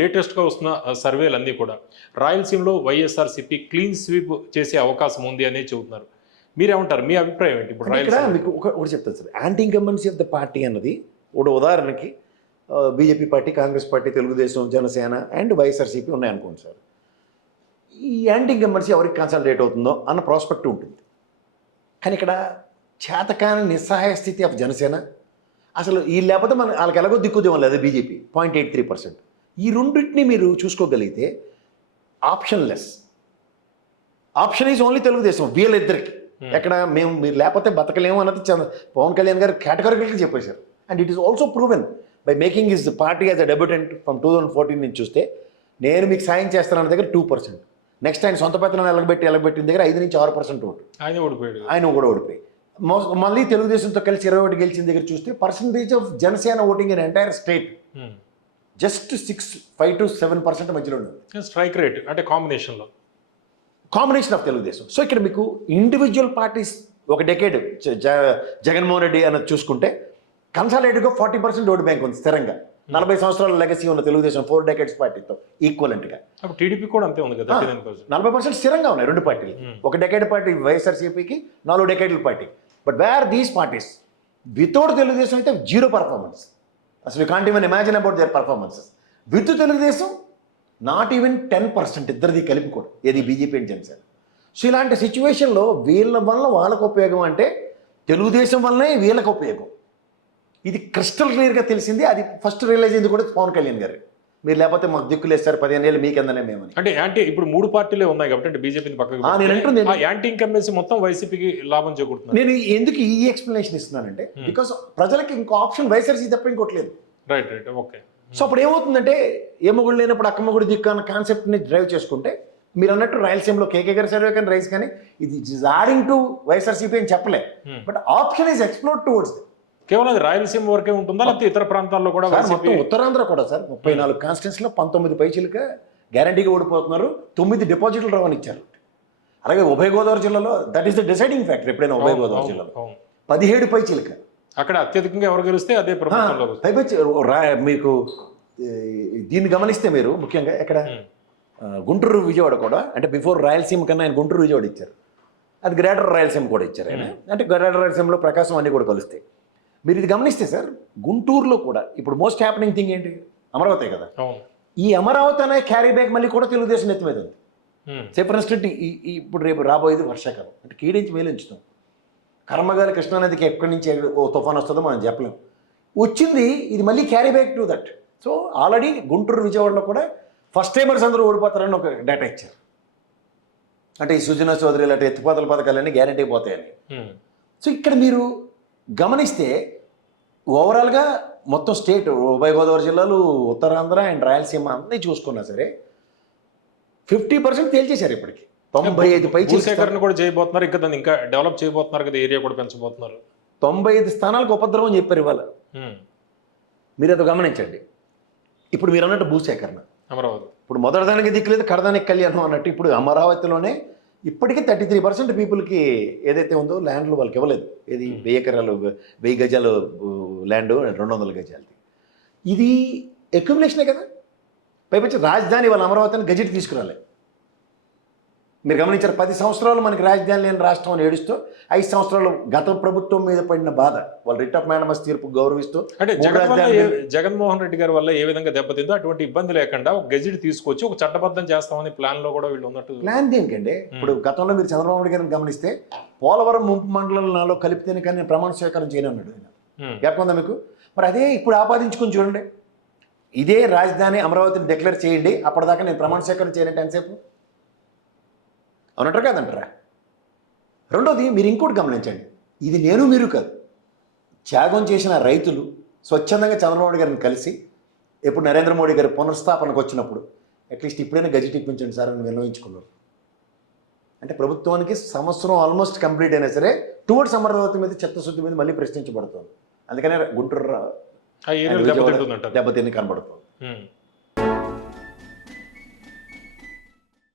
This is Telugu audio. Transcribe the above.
లేటెస్ట్గా వస్తున్న సర్వేలు అన్నీ కూడా రాయలసీమలో వైఎస్ఆర్సీపీ క్లీన్ స్వీప్ చేసే అవకాశం ఉంది అని చెబుతున్నారు. మీరేమంటారు? మీ అభిప్రాయం ఏంటి? ఇప్పుడు ఇక్కడ రాయలసీమ మీకు ఒకటి చెప్తాను sir, anti incumbency of the party అన్నది ఒక ఉదాహరణకి BJP party, Congress party, Telugu Desam, Janasena and YSRCP ఉన్నాయనుకోండి సార్. ఈ యాంటీ ఇన్కంబెన్సీ ఎవరికి కన్సల్టేట్ అవుతుందో అన్న ప్రాస్పెక్ట్ ఉంటుంది. కానీ ఇక్కడ చేతకాని నిస్సహాయ స్థితి ఆఫ్ జనసేన, అసలు ఈ లేకపోతే మన వాళ్ళకి ఎలాగో దిక్కుదేమో లేదు బీజేపీ 0.83%. ఈ రెండింటిని మీరు చూసుకోగలిగితే ఆప్షన్లెస్, ఆప్షన్ ఈజ్ ఓన్లీ తెలుగుదేశం వీళ్ళిద్దరికి. ఎక్కడ మేము మీరు లేకపోతే బతకలేము అన్నది పవన్ కళ్యాణ్ గారు కేటగిరికల్గా చెప్పేశారు. And it is also proven by making his party as a debutante from 2014 నుంచి చూస్తే, నేను మీకు సాయం చేస్తానన్న దగ్గర 2%, నెక్స్ట్ ఆయన సొంత పెత్తనం ఎలగబెట్టిన దగ్గర 5 నుంచి 6% ఓటు ఆయన కూడా ఓడిపోయి, మళ్ళీ తెలుగుదేశంతో కలిసి 21 గెలిచిన దగ్గర చూస్తే percentage of Janasena voting in entire state just 5 to 7% మధ్యలో ఉంది స్ట్రైక్ రేట్, అంటే కాంబినేషన్ ఆఫ్ తెలుగుదేశం. సో ఇక్కడ మీకు ఇండివిజువల్ పార్టీస్ ఒక డెకేడ్ జగన్మోహన్ రెడ్డి అన్నది చూసుకుంటే కన్సాలిడేట్గా 40% ఓటు బ్యాంక్ ఉంది స్థిరంగా. 40 సంవత్సరాల లెగసీ ఉన్న తెలుగుదేశం 4 decades పార్టీతో ఈక్వలెంట్గా. టీడీపీ కూడా అంతే ఉంది కదా, 40% స్థిరంగా ఉన్నాయి రెండు పార్టీలు. ఒక డెకేడ్ పార్టీ వైఎస్ఆర్సీపీకి, 4 decades party. But where these parties without Telugu Desam అయితే 0 పర్ఫార్మెన్స్. అసలు you can't even imagine about their performances. With Telugu Desam not even 10%, ఇద్దరిది కలిపి కూడా, ఏది బీజేపీ అండ్ జనసేన. సో ఇలాంటి సిచ్యువేషన్లో వీళ్ళ వల్ల వాళ్ళకు ఉపయోగం అంటే తెలుగుదేశం వల్లనే వీళ్ళకి ఉపయోగం. ఇది క్రిస్టల్ క్లియర్గా తెలిసింది. అది ఫస్ట్ రియలైజ్ అయింది కూడా పవన్ కళ్యాణ్ గారు. మీరు లేకపోతే మాకు దిక్కులేస్తారు 15 ఏళ్ళు మీకెందనే మేమని. అంటే యాంటీ ఇప్పుడు 3 పార్టీలే ఉన్నాయి కాబట్టి, అంటే బీజేపీని పక్కకు నేను అంటుంది యాంటీ ఇన్కంబెన్సీ మొత్తం వైసీపీకి లాభం చేకూరుతుంది. నేను ఎందుకు ఈ ఎక్స్ప్లెనేషన్ ఇస్తున్నానంటే బికాస్ ప్రజలకి ఇంకో ఆప్షన్ వైఎస్ఆర్సీ తప్ప ఇంకోట్లేదు. Right, okay. సో అప్పుడు ఏమవుతుందంటే ఏ మొగుడు లేనప్పుడు అక్క మొగుడు దిక్కు అన్న కాన్సెప్ట్ని డ్రైవ్ చేసుకుంటే, మీరు అన్నట్టు రాయలసీమలో కేకే గారి సర్వే కానీ రైస్ కానీ ఇది ఇస్ యాడింగ్ టు వైఎస్ఆర్సీపీ అని చెప్పలే. But option is explore towards. కేవలం అది రాయలసీమ వరకే ఉంటుందా, లేకపోతే ఇతర ప్రాంతాల్లో కూడా? మొత్తం ఉత్తరాంధ్ర కూడా సార్ 34 కాన్స్టిట్యూన్సీలో 19 పైచీలుగా గ్యారంటీగా ఓడిపోతున్నారు. 9 డిపాజిట్లు రావని ఇచ్చారు. అలాగే ఉభయ గోదావరి జిల్లాలో that is the deciding factor. ఎప్పుడైనా ఉభయ గోదావరి జిల్లాలో 17 పైచీలుగా అక్కడ అత్యధికంగా ఎవరు గెలిస్తే అదే ప్రభుత్వంలో. మీకు దీన్ని గమనిస్తే మీరు ముఖ్యంగా ఎక్కడ గుంటూరు విజయవాడ కూడా, అంటే బిఫోర్ రాయలసీమ కన్నా ఆయన గుంటూరు విజయవాడ ఇచ్చారు. అది గ్రేటర్ రాయలసీమ కూడా ఇచ్చారు ఆయన. అంటే గ్రేటర్ రాయలసీమలో ప్రకాశం అన్నీ కూడా కలుస్తాయి. మీరు ఇది గమనిస్తే సార్ గుంటూరులో కూడా ఇప్పుడు మోస్ట్ హ్యాపెనింగ్ థింగ్ ఏంటి, అమరావతి కదా. ఈ అమరావతి అనే క్యారీ బ్యాక్ మళ్ళీ కూడా తెలుగుదేశం ఎత్తి మీద ఉంది. ఫర్ ఇన్స్టెంట్ ఇప్పుడు రేపు రాబోయేది వర్షాకాలం, అంటే కీడించి మేలుంచుతాం. కర్మగాలి కృష్ణానదికి ఎక్కడి నుంచి ఓ తుఫాన్ వస్తుందో మనం చెప్పలేము. వచ్చింది, ఇది మళ్ళీ carry back to that. So already Guntur విజయవాడలో కూడా ఫస్ట్ టైమర్స్ అందరూ ఓడిపోతారని ఒక డేటా ఇచ్చారు. అంటే ఈ సుజనా చౌదరి లాంటి ఎత్తిపోతల పథకాలన్నీ గ్యారంటీ పోతాయని. సో ఇక్కడ మీరు గమనిస్తే ఓవరాల్గా మొత్తం స్టేట్ ఉభయ గోదావరి జిల్లాలు, ఉత్తరాంధ్ర అండ్ రాయలసీమ అన్నీ చూసుకున్నా సరే 50% తేల్చేశారు ఇప్పటికి. 95 పై సేకరణ కూడా చేయబోతున్నారు. ఇంకా దాన్ని ఇంకా డెవలప్ చేయబోతున్నారు కదా, ఏరియా కూడా పెంచబోతున్నారు. 95 స్థానాలకు ఉపద్రవం అని చెప్పారు ఇవాళ. మీరు అది గమనించండి. ఇప్పుడు మీరు అన్నట్టు భూసేకరణ అమరావతి ఇప్పుడు మొదటిదానికి దిక్కులేదు, కడదానికి కళ్యాణం అన్నట్టు ఇప్పుడు అమరావతిలోనే ఇప్పటికీ 33% పీపుల్కి ఏదైతే ఉందో ల్యాండ్లు వాళ్ళకి ఇవ్వలేదు. ఏది 1000 ఎకరాలు 1000 గజాలు ల్యాండ్ 200 గజాలది. ఇది అక్యుములేషనే కదా. పైపచ్చి రాజధాని వాళ్ళ అమరావతిని గజెట్ తీసుకురాలే. మీరు గమనించారు 10 సంవత్సరాలు మనకి రాజధాని లేని రాష్ట్రం అని ఏడుస్తూ 5 సంవత్సరాలు గత ప్రభుత్వం మీద పడిన బాధ వాళ్ళు రిట్ ఆఫ్ మ్యానమస్ తీర్పు గౌరవిస్తూ, అంటే జగన్మోహన్ రెడ్డి గారి వల్ల ఏ విధంగా దెబ్బతిందో అటువంటి ఇబ్బంది లేకుండా ఒక గెజిట్ తీసుకొచ్చి ఒక చట్టబద్ధం చేస్తామని ప్లాన్ లో కూడా వీళ్ళు ఉన్నట్టు. ప్లాన్ దేనికండి? ఇప్పుడు గతంలో మీరు చంద్రబాబు నాయుడు గారిని గమనిస్తే పోలవరం ముంపు మండలం నాలో కలిపితేనే కానీ నేను ప్రమాణ స్వీకారం చేయను అన్నాడు ఆయన. జ్ఞాపకం మీకు? మరి అదే ఇప్పుడు ఆపాదించుకొని చూడండి. ఇదే రాజధాని అమరావతిని డిక్లేర్ చేయండి, అప్పటిదాకా నేను ప్రమాణ స్వీకారం చేయనంటే ఎంతసేపు అవునంటారా కాదంటారా? రెండోది మీరు ఇంకోటి గమనించండి. ఇది నేను మీరు కాదు, త్యాగం చేసిన రైతులు స్వచ్ఛందంగా చంద్రబాబు గారిని కలిసి ఎప్పుడు నరేంద్ర మోడీ గారి పునర్స్థాపనకు వచ్చినప్పుడు అట్లీస్ట్ ఇప్పుడైనా గజెట్ ఇప్పించండి సార్ అని విన్నవించుకున్నారు. అంటే ప్రభుత్వానికి సంవత్సరం ఆల్మోస్ట్ కంప్లీట్ అయినా సరే టువర్డ్స్ అమరావతి మీద చిత్తశుద్ధి మీద మళ్ళీ ప్రశ్నించబడుతుంది. అందుకనే గుంటూరు దెబ్బతిని కనబడుతుంది.